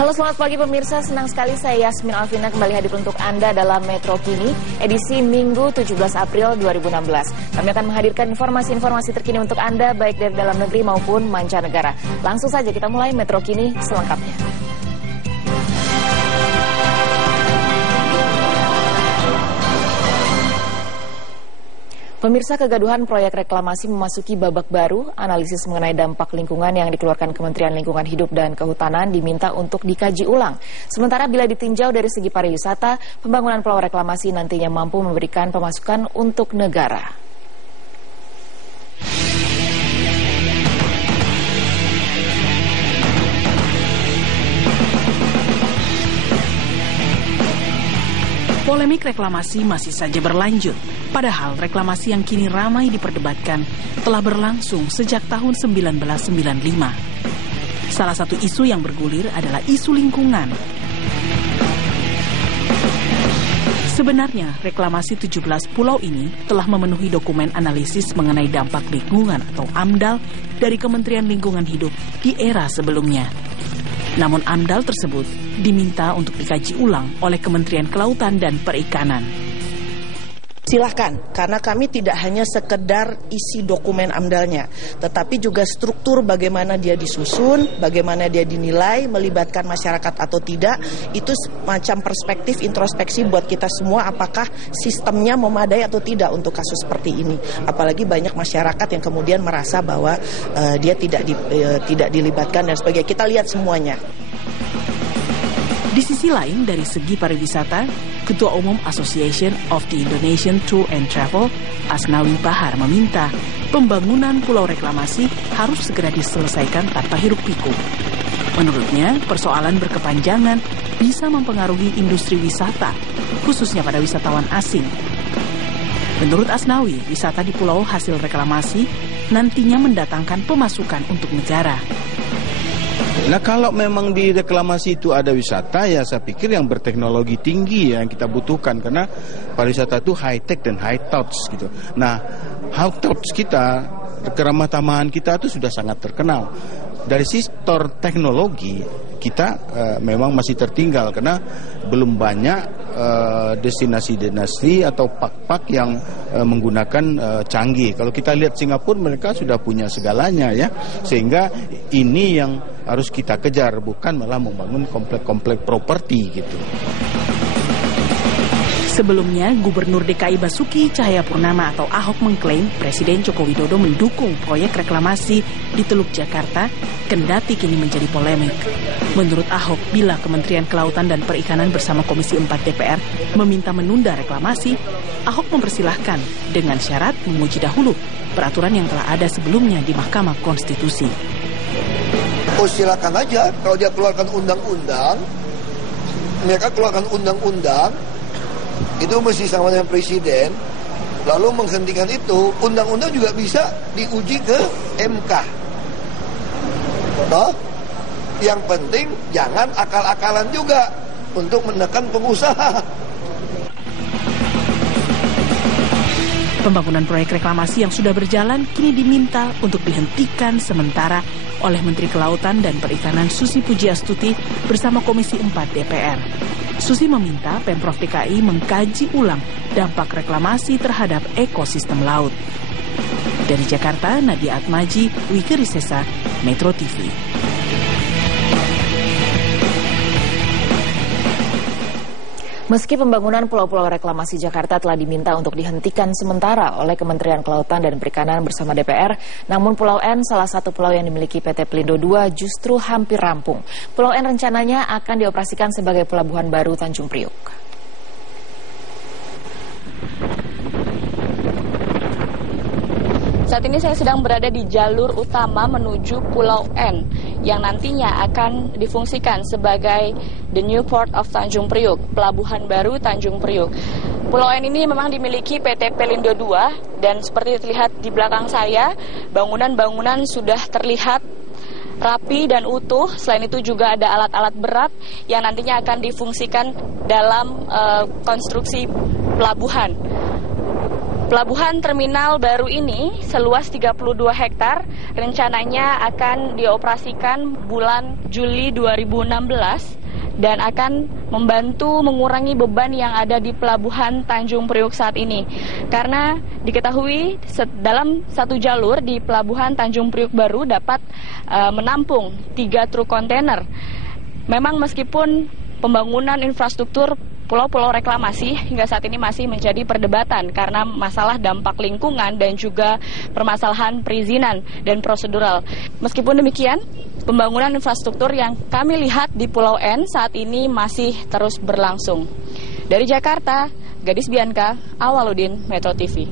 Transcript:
Halo, selamat pagi pemirsa, senang sekali saya Yasmin Alvina kembali hadir untuk Anda dalam Metro Kini, edisi Minggu 17 April 2016. Kami akan menghadirkan informasi-informasi terkini untuk Anda, baik dari dalam negeri maupun mancanegara. Langsung saja kita mulai Metro Kini selengkapnya. Pemirsa, kegaduhan proyek reklamasi memasuki babak baru. Analisis mengenai dampak lingkungan yang dikeluarkan Kementerian Lingkungan Hidup dan Kehutanan diminta untuk dikaji ulang. Sementara bila ditinjau dari segi pariwisata, pembangunan pulau reklamasi nantinya mampu memberikan pemasukan untuk negara. Polemik reklamasi masih saja berlanjut, padahal reklamasi yang kini ramai diperdebatkan telah berlangsung sejak tahun 1995. Salah satu isu yang bergulir adalah isu lingkungan. Sebenarnya, reklamasi 17 pulau ini telah memenuhi dokumen analisis mengenai dampak lingkungan atau AMDAL dari Kementerian Lingkungan Hidup di era sebelumnya. Namun AMDAL tersebut diminta untuk dikaji ulang oleh Kementerian Kelautan dan Perikanan. Silahkan, karena kami tidak hanya sekedar isi dokumen AMDAL-nya, tetapi juga struktur bagaimana dia disusun, bagaimana dia dinilai, melibatkan masyarakat atau tidak, itu macam perspektif introspeksi buat kita semua apakah sistemnya memadai atau tidak untuk kasus seperti ini. Apalagi banyak masyarakat yang kemudian merasa bahwa dia tidak dilibatkan dan sebagainya. Kita lihat semuanya. Di sisi lain, dari segi pariwisata, Ketua Umum Association of the Indonesian Tour and Travel, Asnawi Bahar, meminta pembangunan pulau reklamasi harus segera diselesaikan tanpa hiruk pikuk. Menurutnya, persoalan berkepanjangan bisa mempengaruhi industri wisata, khususnya pada wisatawan asing. Menurut Asnawi, wisata di pulau hasil reklamasi nantinya mendatangkan pemasukan untuk negara. Nah, kalau memang di reklamasi itu ada wisata, ya saya pikir yang berteknologi tinggi yang kita butuhkan, karena pariwisata itu high tech dan high touch gitu. Nah, high touch kita, keramah tamahan kita itu sudah sangat terkenal. Dari sektor teknologi kita memang masih tertinggal karena belum banyak destinasi-destinasi atau pak-pak yang menggunakan canggih. Kalau kita lihat Singapura, mereka sudah punya segalanya ya, sehingga ini yang harus kita kejar, bukan malah membangun komplek-komplek properti gitu. Sebelumnya, Gubernur DKI Basuki Cahayapurnama atau Ahok mengklaim Presiden Joko Widodo mendukung proyek reklamasi di Teluk Jakarta, kendati kini menjadi polemik. Menurut Ahok, bila Kementerian Kelautan dan Perikanan bersama Komisi 4 DPR meminta menunda reklamasi, Ahok mempersilahkan dengan syarat menguji dahulu peraturan yang telah ada sebelumnya di Mahkamah Konstitusi. Oh, silakan aja, kalau dia keluarkan undang-undang, mereka keluarkan undang-undang, itu mesti sama dengan presiden, lalu menghentikan itu, undang-undang juga bisa diuji ke MK. Toh, yang penting jangan akal-akalan juga untuk menekan pengusaha. Pembangunan proyek reklamasi yang sudah berjalan kini diminta untuk dihentikan sementara oleh Menteri Kelautan dan Perikanan Susi Pujiastuti bersama Komisi 4 DPR. Susi meminta Pemprov DKI mengkaji ulang dampak reklamasi terhadap ekosistem laut. Dari Jakarta, Nadia Atmaji, Wiki Risesa, Metro TV. Meski pembangunan pulau-pulau reklamasi Jakarta telah diminta untuk dihentikan sementara oleh Kementerian Kelautan dan Perikanan bersama DPR, namun Pulau N, salah satu pulau yang dimiliki PT Pelindo II, justru hampir rampung. Pulau N rencananya akan dioperasikan sebagai pelabuhan baru Tanjung Priuk. Saat ini saya sedang berada di jalur utama menuju Pulau N yang nantinya akan difungsikan sebagai the new port of Tanjung Priuk, pelabuhan baru Tanjung Priuk. Pulau N ini memang dimiliki PT Pelindo II dan seperti terlihat di belakang saya, bangunan-bangunan sudah terlihat rapi dan utuh. Selain itu juga ada alat-alat berat yang nantinya akan difungsikan dalam konstruksi pelabuhan. Pelabuhan terminal baru ini seluas 32 hektar rencananya akan dioperasikan bulan Juli 2016 dan akan membantu mengurangi beban yang ada di Pelabuhan Tanjung Priok saat ini. Karena diketahui dalam satu jalur di Pelabuhan Tanjung Priok baru dapat menampung 3 truk kontainer. Memang meskipun pembangunan infrastruktur pulau-pulau reklamasi hingga saat ini masih menjadi perdebatan karena masalah dampak lingkungan dan juga permasalahan perizinan dan prosedural. Meskipun demikian, pembangunan infrastruktur yang kami lihat di Pulau N saat ini masih terus berlangsung. Dari Jakarta, Gadis Bianca, Awaludin, Metro TV.